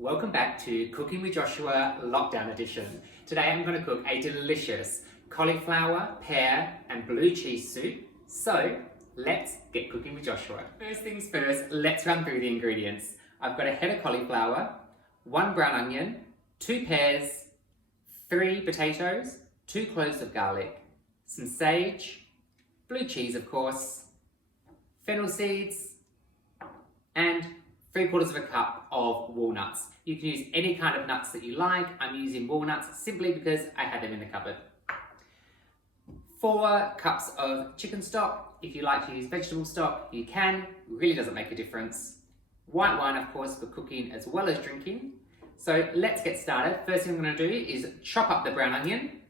Welcome back to Cooking with Joshua Lockdown Edition. Today I'm going to cook a delicious cauliflower, pear and blue cheese soup. So let's get cooking with Joshua. First things first, let's run through the ingredients. I've got a head of cauliflower, 1 brown onion, 2 pears, 3 potatoes, 2 cloves of garlic, some sage, blue cheese of course, fennel seeds, and 3/4 cup of walnuts. You can use any kind of nuts that you like. I'm using walnuts simply because I had them in the cupboard. 4 cups of chicken stock. If you like to use vegetable stock, you can. Really doesn't make a difference. White wine, of course, for cooking as well as drinking. So let's get started. First thing I'm going to do is chop up the brown onion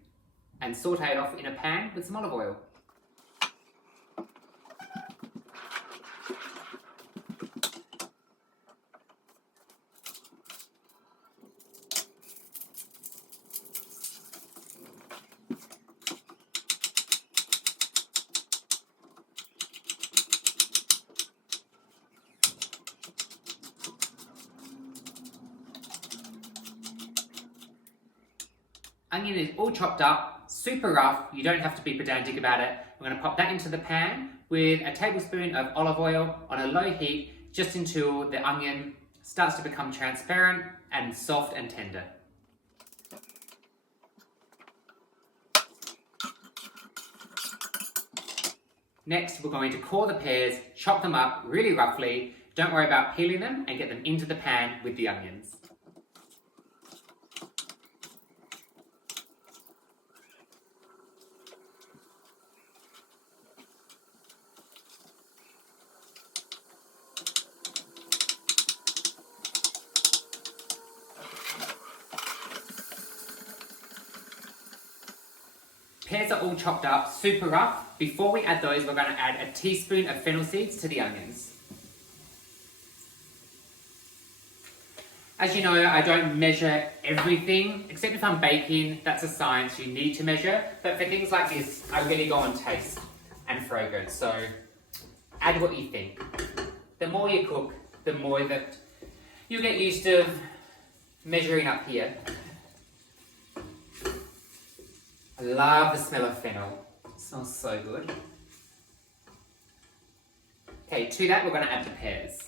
and saute it off in a pan with some olive oil. Onion is all chopped up, super rough, you don't have to be pedantic about it. We're going to pop that into the pan with a tablespoon of olive oil on a low heat just until the onion starts to become transparent and soft and tender. Next, we're going to core the pears, chop them up really roughly. Don't worry about peeling them and get them into the pan with the onions. Pears are all chopped up, super rough. Before we add those, we're going to add a teaspoon of fennel seeds to the onions. As you know, I don't measure everything, except if I'm baking, that's a science, you need to measure. But for things like this, I really go on taste and fragrance. So add what you think. The more you cook, the more that you get used to measuring up here. I love the smell of fennel. It smells so good. Okay, to that we're going to add the pears.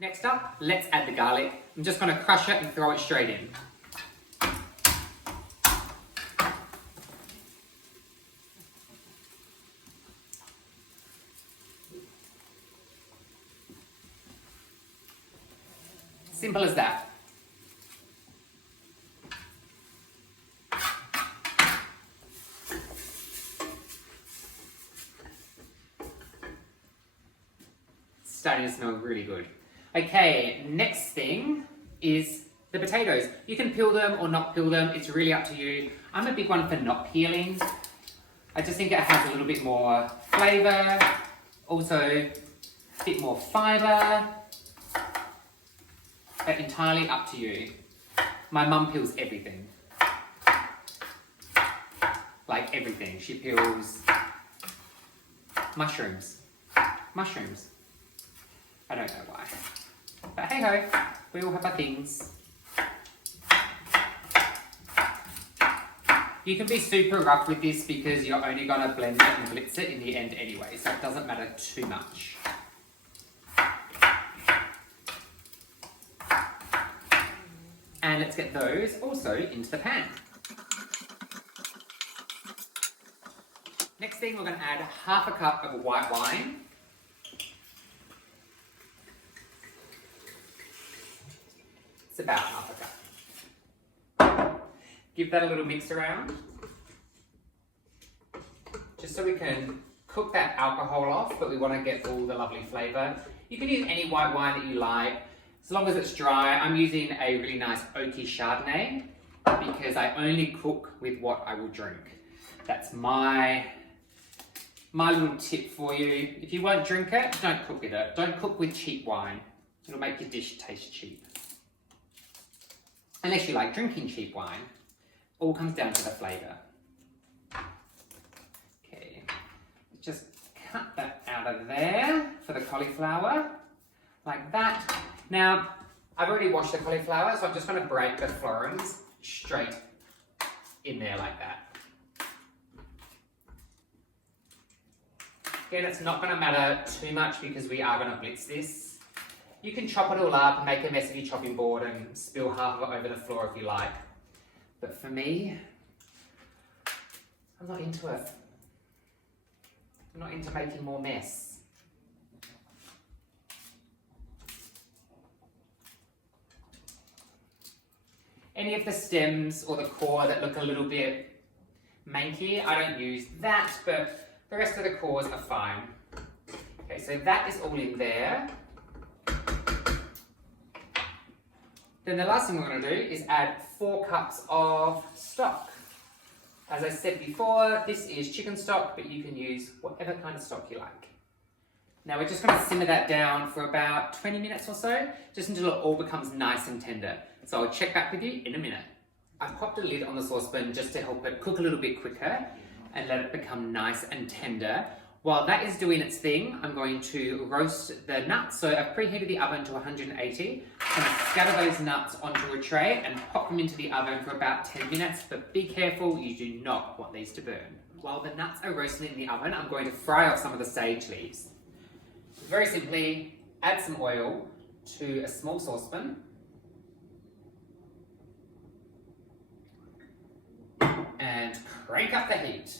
Next up, let's add the garlic. I'm just going to crush it and throw it straight in. Simple as that. Starting to smell really good. Okay, next thing is the potatoes. You can peel them or not peel them, it's really up to you. I'm a big one for not peeling. I just think it has a little bit more flavour, also a bit more fibre, but entirely up to you. My mum peels everything. Like everything. She peels mushrooms. Mushrooms. I don't know why. But hey ho, we all have our things. You can be super rough with this because you're only going to blend it and blitz it in the end anyway, so it doesn't matter too much. And let's get those also into the pan. Next thing, we're going to add 1/2 cup of white wine. About 1/2 cup. Give that a little mix around, just so we can cook that alcohol off, but we want to get all the lovely flavour. You can use any white wine that you like, as long as it's dry. I'm using a really nice oaky Chardonnay because I only cook with what I will drink. That's my little tip for you. If you won't drink it, don't cook with it. Don't cook with cheap wine. It'll make your dish taste cheap. Unless you like drinking cheap wine, all comes down to the flavour. Okay, just cut that out of there for the cauliflower. like that. Now, I've already washed the cauliflower, so I'm just going to break the florins straight in there like that. Again, it's not going to matter too much because we are going to blitz this. You can chop it all up and make a mess of your chopping board and spill half of it over the floor if you like. But for me, I'm not into it. I'm not into making more mess. Any of the stems or the core that look a little bit manky, I don't use that, but the rest of the cores are fine. Okay, so that is all in there. Then the last thing we're going to do is add 4 cups of stock. As I said before, this is chicken stock, but you can use whatever kind of stock you like. Now we're just going to simmer that down for about 20 minutes or so, just until it all becomes nice and tender. So I'll check back with you in a minute. I've popped a lid on the saucepan just to help it cook a little bit quicker and let it become nice and tender. While that is doing its thing, I'm going to roast the nuts. So I've preheated the oven to 180. I'm going to scatter those nuts onto a tray and pop them into the oven for about 10 minutes, but be careful, you do not want these to burn. While the nuts are roasting in the oven, I'm going to fry off some of the sage leaves. Very simply, add some oil to a small saucepan. And crank up the heat.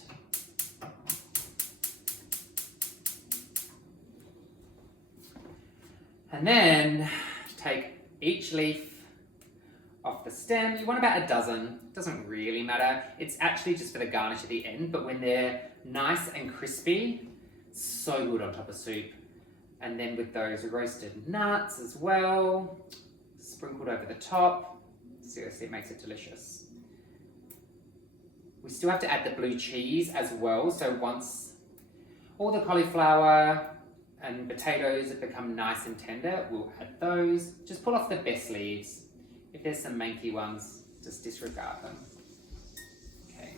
And then take each leaf off the stem. You want about a dozen. Doesn't really matter. It's actually just for the garnish at the end, but when they're nice and crispy, so good on top of soup. And then with those roasted nuts as well, sprinkled over the top. Seriously, it makes it delicious. We still have to add the blue cheese as well, so once all the cauliflower and potatoes have become nice and tender, we'll add those. Just pull off the best leaves. If there's some manky ones, just disregard them. Okay.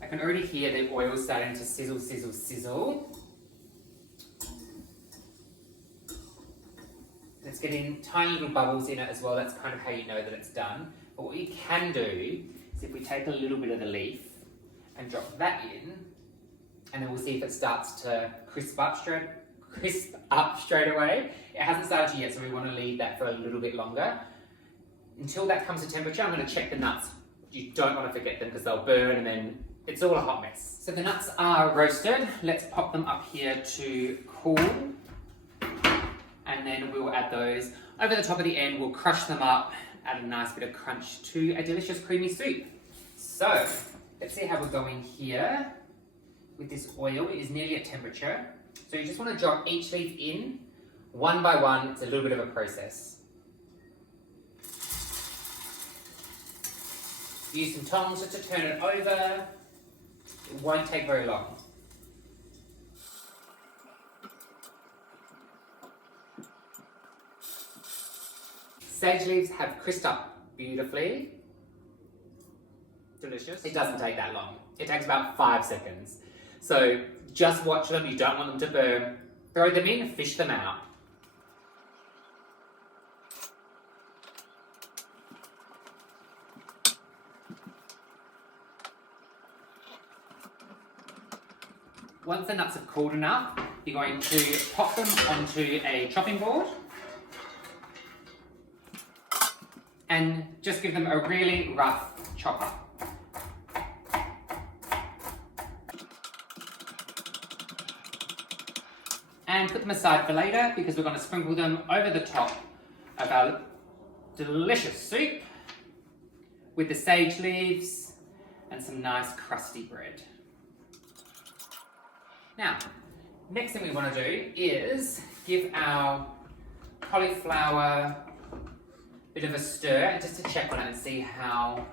I can already hear the oil starting to sizzle, sizzle, sizzle. It's getting tiny little bubbles in it as well. That's kind of how you know that it's done. But what you can do is if we take a little bit of the leaf and drop that in, and then we'll see if it starts to crisp up straight away. It hasn't started yet, so we want to leave that for a little bit longer. Until that comes to temperature, I'm going to check the nuts. You don't want to forget them because they'll burn and then it's all a hot mess. So the nuts are roasted. Let's pop them up here to cool. And then we'll add those over the top of the end. We'll crush them up, add a nice bit of crunch to a delicious creamy soup. So let's see how we're going here with this oil. It is nearly at temperature. So you just want to drop each leaf in one by one. It's a little bit of a process. Use some tongs just to turn it over. It won't take very long. Sage leaves have crisped up beautifully. Delicious. It doesn't take that long. It takes about 5 seconds. So just watch them, you don't want them to burn. Throw them in, fish them out. Once the nuts have cooled enough, you're going to pop them onto a chopping board and just give them a really rough chop up. And put them aside for later because we're going to sprinkle them over the top of our delicious soup with the sage leaves and some nice crusty bread. Now, next thing we want to do is give our cauliflower a bit of a stir and just to check on it and see how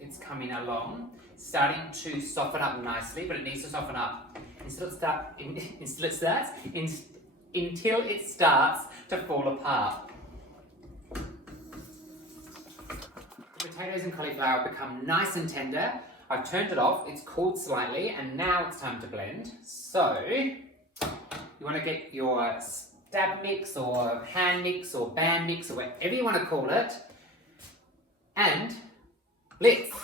it's coming along. It's starting to soften up nicely, but it needs to soften up until it starts to fall apart. The potatoes and cauliflower become nice and tender. I've turned it off, it's cooled slightly, and now it's time to blend. So, you want to get your dab mix or hand mix or band mix or whatever you want to call it, and blitz.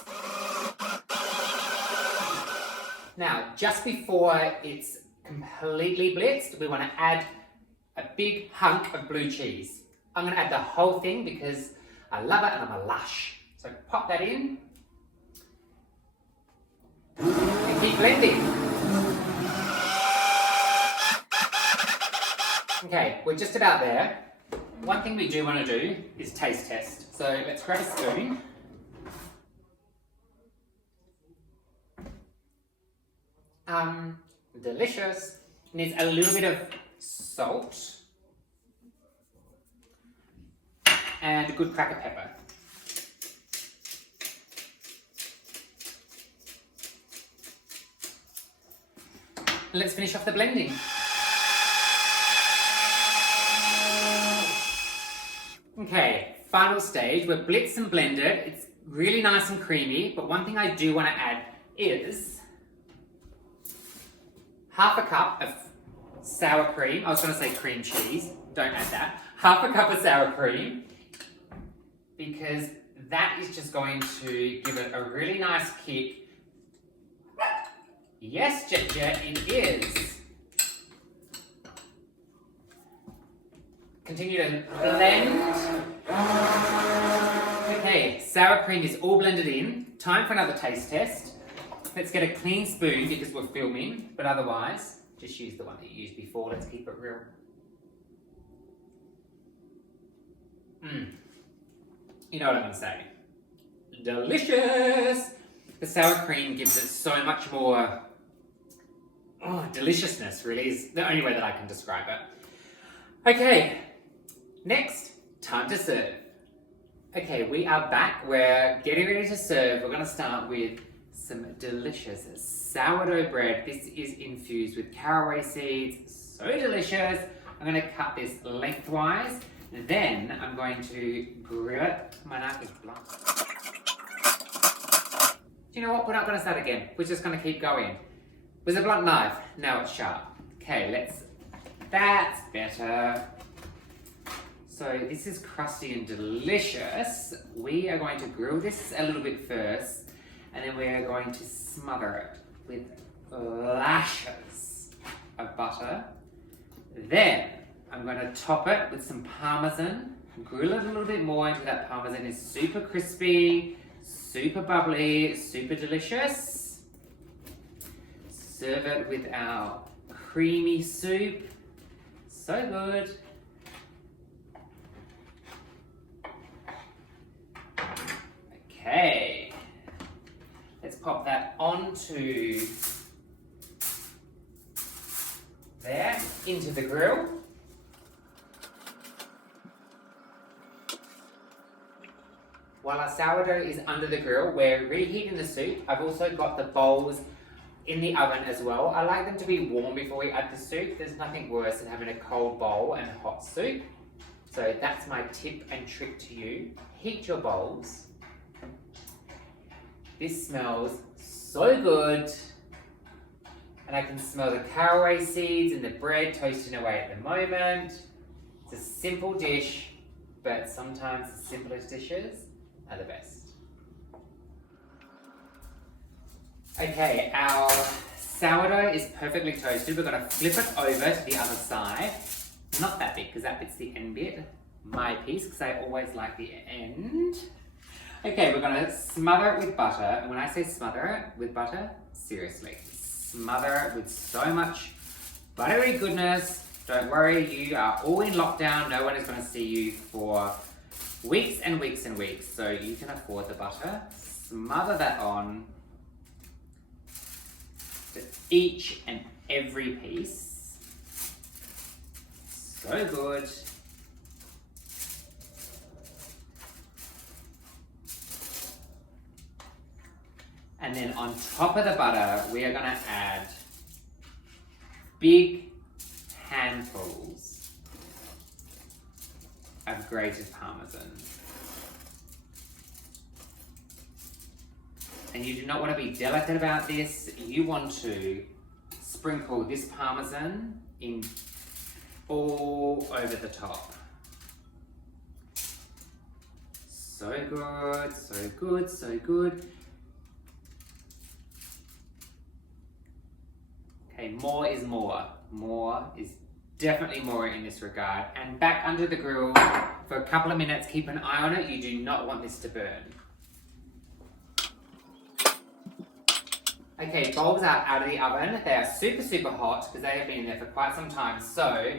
Now, just before it's completely blitzed, we want to add a big hunk of blue cheese. I'm going to add the whole thing because I love it and I'm a lush. So pop that in and keep blending. Okay, we're just about there. One thing we do want to do is taste test. So let's grab a spoon. Delicious. Needs a little bit of salt and a good crack of pepper. Let's finish off the blending. Okay, final stage. We're blitzed and blended. It's really nice and creamy, but one thing I do want to add is half a cup of sour cream. I was going to say cream cheese. Don't add that. Half a cup of sour cream, because that is just going to give it a really nice kick. Yes, Jet, it is. Continue to blend. Okay, sour cream is all blended in. Time for another taste test. Let's get a clean spoon because we're filming, but otherwise, just use the one that you used before. Let's keep it real. You know what I'm going to say. Delicious! The sour cream gives it so much more deliciousness, really, is the only way that I can describe it. Okay, next, time to serve. Okay, we are back. We're getting ready to serve. We're going to start with some delicious sourdough bread. This is infused with caraway seeds. So delicious. I'm going to cut this lengthwise. Then I'm going to grill it. My knife is blunt. Do you know what? We're not going to start again. We're just going to keep going. With a blunt knife. Now it's sharp. Okay, that's better. So this is crusty and delicious. We are going to grill this a little bit first, and then we are going to smother it with lashes of butter. Then I'm going to top it with some Parmesan, grill it a little bit more until that Parmesan is super crispy, super bubbly, super delicious. Serve it with our creamy soup. So good. Okay. Let's pop that onto there, into the grill. While our sourdough is under the grill, we're reheating the soup. I've also got the bowls in the oven as well. I like them to be warm before we add the soup. There's nothing worse than having a cold bowl and hot soup. So that's my tip and trick to you. Heat your bowls. This smells so good. And I can smell the caraway seeds and the bread toasting away at the moment. It's a simple dish, but sometimes the simplest dishes are the best. Okay, our sourdough is perfectly toasted. We're going to flip it over to the other side. Not that bit, because that bit's the end bit. My piece, because I always like the end. Okay, we're going to smother it with butter. And when I say smother it with butter, seriously, smother it with so much buttery goodness. Don't worry, you are all in lockdown. No one is going to see you for weeks and weeks and weeks. So you can afford the butter. Smother that on to each and every piece. So good. And then on top of the butter, we are going to add big handfuls of grated Parmesan. And you do not want to be delicate about this. You want to sprinkle this Parmesan in all over the top. So good, so good, so good. Okay, more is more. More is definitely more in this regard. And back under the grill for a couple of minutes. Keep an eye on it. You do not want this to burn. Okay, bowls are out of the oven. They are super, super hot because they have been in there for quite some time. So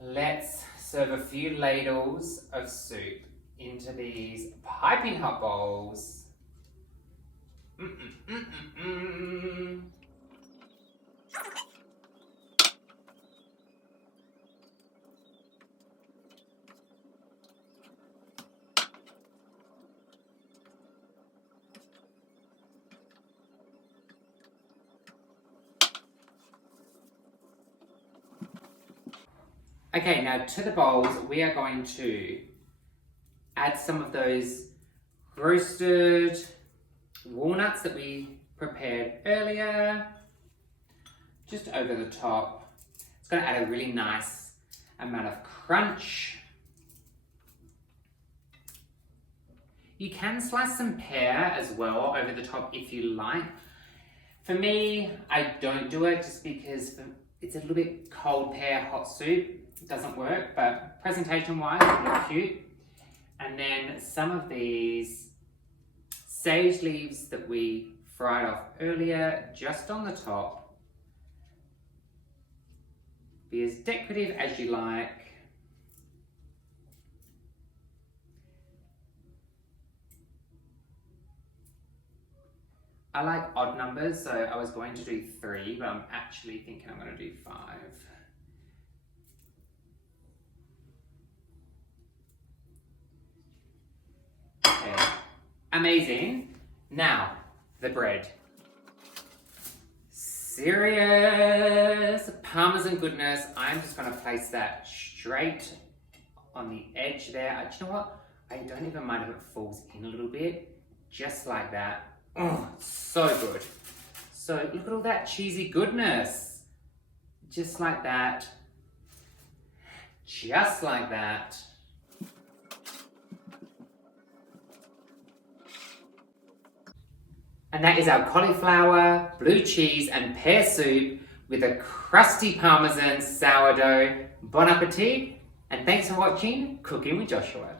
let's serve a few ladles of soup into these piping hot bowls. Okay, now to the bowls, we are going to add some of those roasted walnuts that we prepared earlier, just over the top. It's going to add a really nice amount of crunch. You can slice some pear as well over the top if you like. For me, I don't do it just because it's a little bit cold pear hot soup. It doesn't work, but presentation-wise, it looks cute. And then some of these sage leaves that we fried off earlier, just on the top. Be as decorative as you like. I like odd numbers, so I was going to do 3, but I'm actually thinking I'm going to do 5. Okay, amazing. Now, the bread. Serious Parmesan goodness. I'm just going to place that straight on the edge there. Do you know what? I don't even mind if it falls in a little bit. Just like that. Oh, so good. So look at all that cheesy goodness. Just like that. Just like that. And that is our cauliflower, blue cheese and pear soup with a crusty Parmesan sourdough. Bon appetit, and thanks for watching Cooking with Joshua.